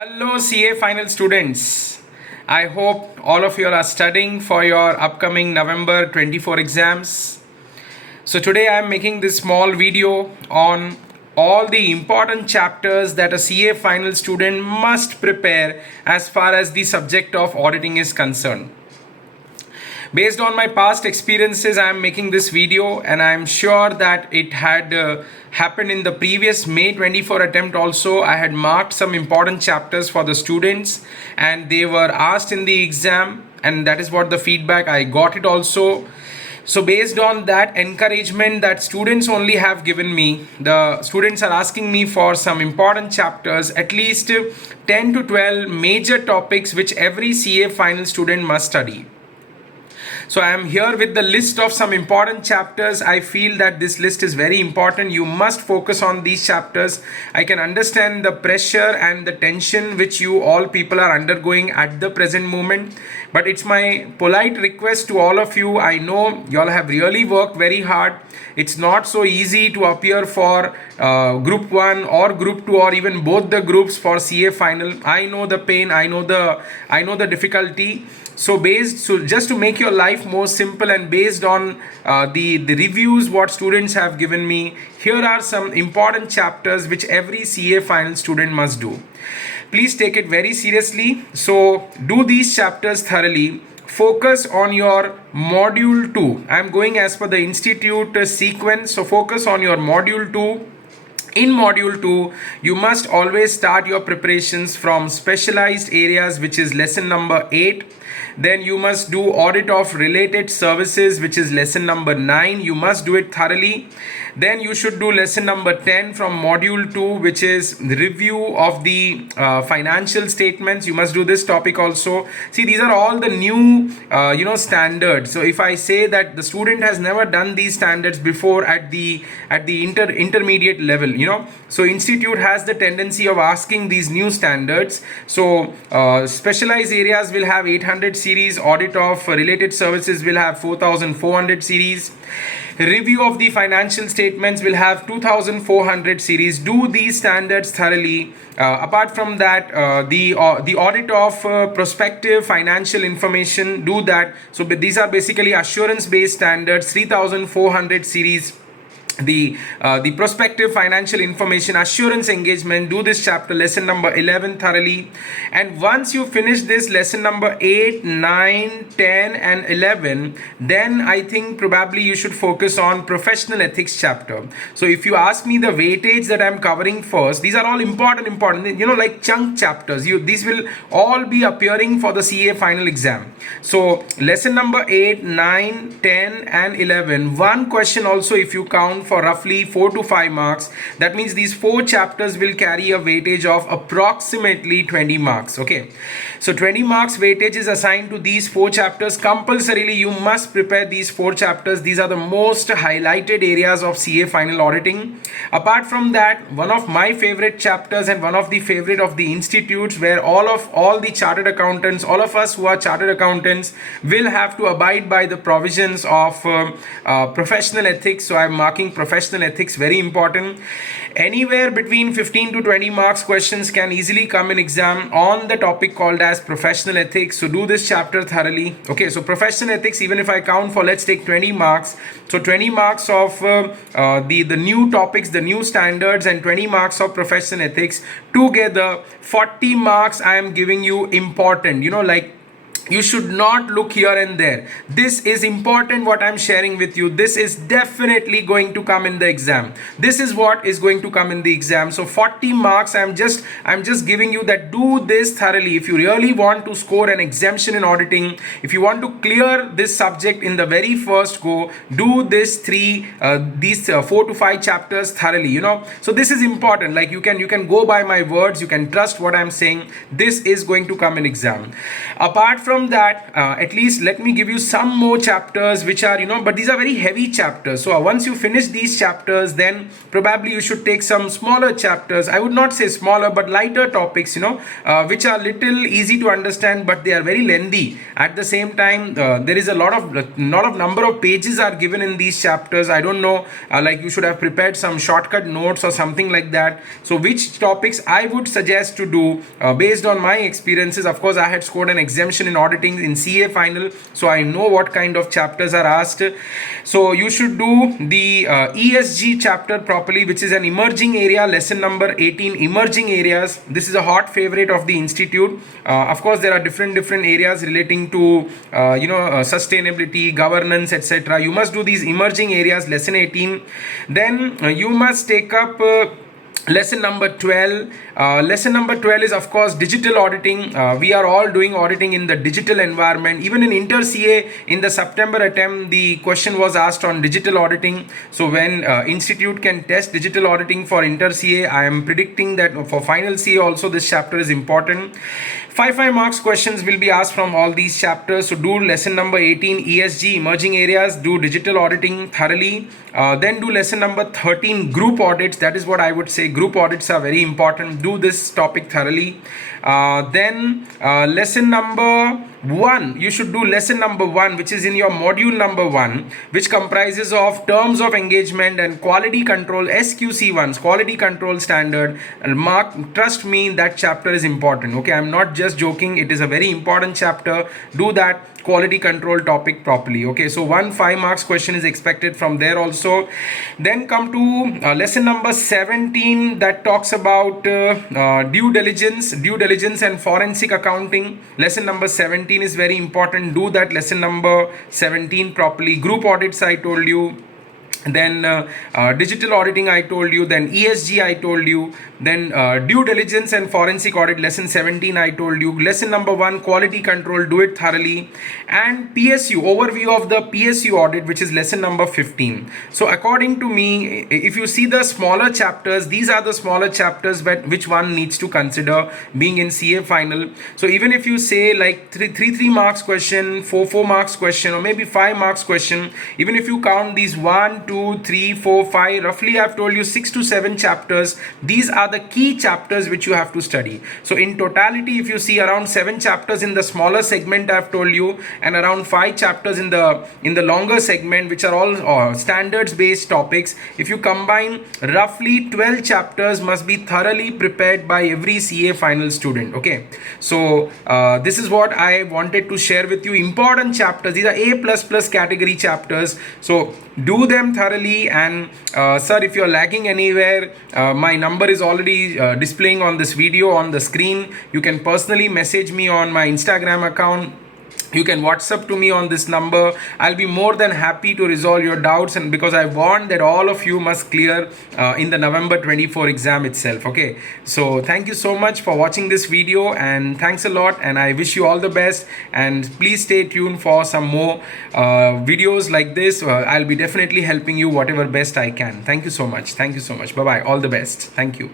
Hello CA final students. I hope all of you are studying for your upcoming November 24 exams. So today I am making this small video on all the important chapters that a CA final student must prepare as far as the subject of auditing is concerned. Based on my past experiences, I am making this video and I am sure that it had happened in the previous May 24 attempt also. I had marked some important chapters for the students and they were asked in the exam, and that is what the feedback I got it also. So based on that encouragement that students only have given me, the students are asking me for some important chapters, at least 10 to 12 major topics which every CA final student must study. So I am here with the list of some important chapters. I feel that this list is very important. You must focus on these chapters. I can understand the pressure and the tension which you all people are undergoing at the present moment. But it's my polite request to all of you. I know you all have really worked very hard. It's not so easy to appear for group 1 or group 2 or even both the groups for CA final. I know the pain. I know the difficulty. So just to make your life more simple and based on the reviews what students have given me, here are some important chapters which every CA final student must do. Please take it very seriously. So do these chapters thoroughly. Focus on your module 2. I am going as per the institute sequence. So focus on your module 2. In module 2, you must always start your preparations from specialized areas, which is lesson number 8. Then you must do audit of related services, which is lesson number 9. You must do it thoroughly. Then you should do lesson number 10 from module 2, which is review of the financial statements. You must do this topic also. See, these are all the new standards. So if I say that the student has never done these standards before at the intermediate level, so institute has the tendency of asking these new standards. So specialized areas will have 800 series, audit of related services will have 4400 series, review of the financial statements will have 2400 series. Do these standards thoroughly. Apart from that, the audit of prospective financial information, do that. So these are basically assurance based standards, 3400 series. The prospective financial information assurance engagement, do this chapter lesson number 11 thoroughly. And once you finish this lesson number 8, 9, 10 and 11, then I think probably you should focus on professional ethics chapter. So if you ask me the weightage that I'm covering first, these are all important, like chunk chapters. These will all be appearing for the CA final exam. So lesson number 8, 9, 10 and 11, one question also if you count for roughly 4 to 5 marks. That means these 4 chapters will carry a weightage of approximately 20 marks. Okay, so 20 marks weightage is assigned to these 4 chapters. Compulsorily you must prepare these 4 chapters. These are the most highlighted areas of CA final auditing. Apart from that, one of my favorite chapters and one of the favorite of the institutes, where all the chartered accountants, all of us who are chartered accountants will have to abide by the provisions of professional ethics. So I'm marking professional ethics, very important. Anywhere between 15 to 20 marks questions can easily come in exam on the topic called as professional ethics. So do this chapter thoroughly. Okay, so professional ethics, even if I count for, let's take 20 marks. So 20 marks of the new topics, the new standards, and 20 marks of professional ethics. Together 40 marks I am giving you important, like you should not look here and there. This is important what I'm sharing with you. This is definitely going to come in the exam. This is what is going to come in the exam. So 40 marks, I'm just giving you that. Do this thoroughly. If you really want to score an exemption in auditing, if you want to clear this subject in the very first go, do these 4 to 5 chapters thoroughly, So this is important. Like you can go by my words, you can trust what I'm saying. This is going to come in exam. Apart from from that, at least let me give you some more chapters which are, but these are very heavy chapters. So once you finish these chapters, then probably you should take some smaller chapters. I would not say smaller, but lighter topics, which are little easy to understand, but they are very lengthy. At the same time, there is a lot of number of pages are given in these chapters. I don't know, like you should have prepared some shortcut notes or something like that. So which topics I would suggest to do based on my experiences. Of course, I had scored an exemption in auditing in CA final, so I know what kind of chapters are asked. So you should do the ESG chapter properly, which is an emerging area, lesson number 18, emerging areas. This is a hot favorite of the institute. Of course, there are different areas relating to sustainability, governance, etc. You must do these emerging areas, lesson 18. Then you must take up lesson number 12. Lesson number 12 is of course digital auditing. We are all doing auditing in the digital environment. Even in Inter CA in the September attempt, the question was asked on digital auditing. So when institute can test digital auditing for Inter CA, I am predicting that for final CA also this chapter is important. 5 marks questions will be asked from all these chapters. So do lesson number 18, ESG, emerging areas, do digital auditing thoroughly. Then do lesson number 13, group audits. That is what I would say. Group audits are very important. Do this topic thoroughly. Then lesson number 1, you should do lesson number 1, which is in your module number 1, which comprises of terms of engagement and quality control, SQC1s, quality control standard. And mark, trust me, that chapter is important. Okay, I'm not just joking. It is a very important chapter. Do that quality control topic properly. Okay, so 5 marks question is expected from there also. Then come to lesson number 17, that talks about due diligence and forensic accounting. Lesson number 17 is very important. Do that lesson number 17 properly. Group audits I told you. Then digital auditing I told you. Then ESG I told you. Then due diligence and forensic audit, lesson 17 I told you. Lesson number 1, quality control, do it thoroughly. And PSU, overview of the PSU audit, which is lesson number 15. So according to me, if you see the smaller chapters, these are the smaller chapters which one needs to consider being in CA final. So even if you say like 3 marks question, 4 marks question, or maybe 5 marks question, even if you count these 1, 2, 3, 4, 5, roughly I've told you 6 to 7 chapters. These are the key chapters which you have to study. So in totality, if you see around 7 chapters in the smaller segment I've told you, and around 5 chapters in the longer segment, which are all standards based topics. If you combine, roughly 12 chapters must be thoroughly prepared by every CA final student. Okay, so this is what I wanted to share with you. Important chapters, these are A++ category chapters. So do them thoroughly. And sir, if you're lacking anywhere, my number is already displaying on this video on the screen. You can personally message me on my Instagram account. You can WhatsApp to me on this number. I'll be more than happy to resolve your doubts, and because I want that all of you must clear in the November 24 exam itself. Okay, so thank you so much for watching this video, and thanks a lot, and I wish you all the best. And please stay tuned for some more videos like this. I'll be definitely helping you whatever best I can. Thank you so much. Thank you so much. Bye bye. All the best. Thank you.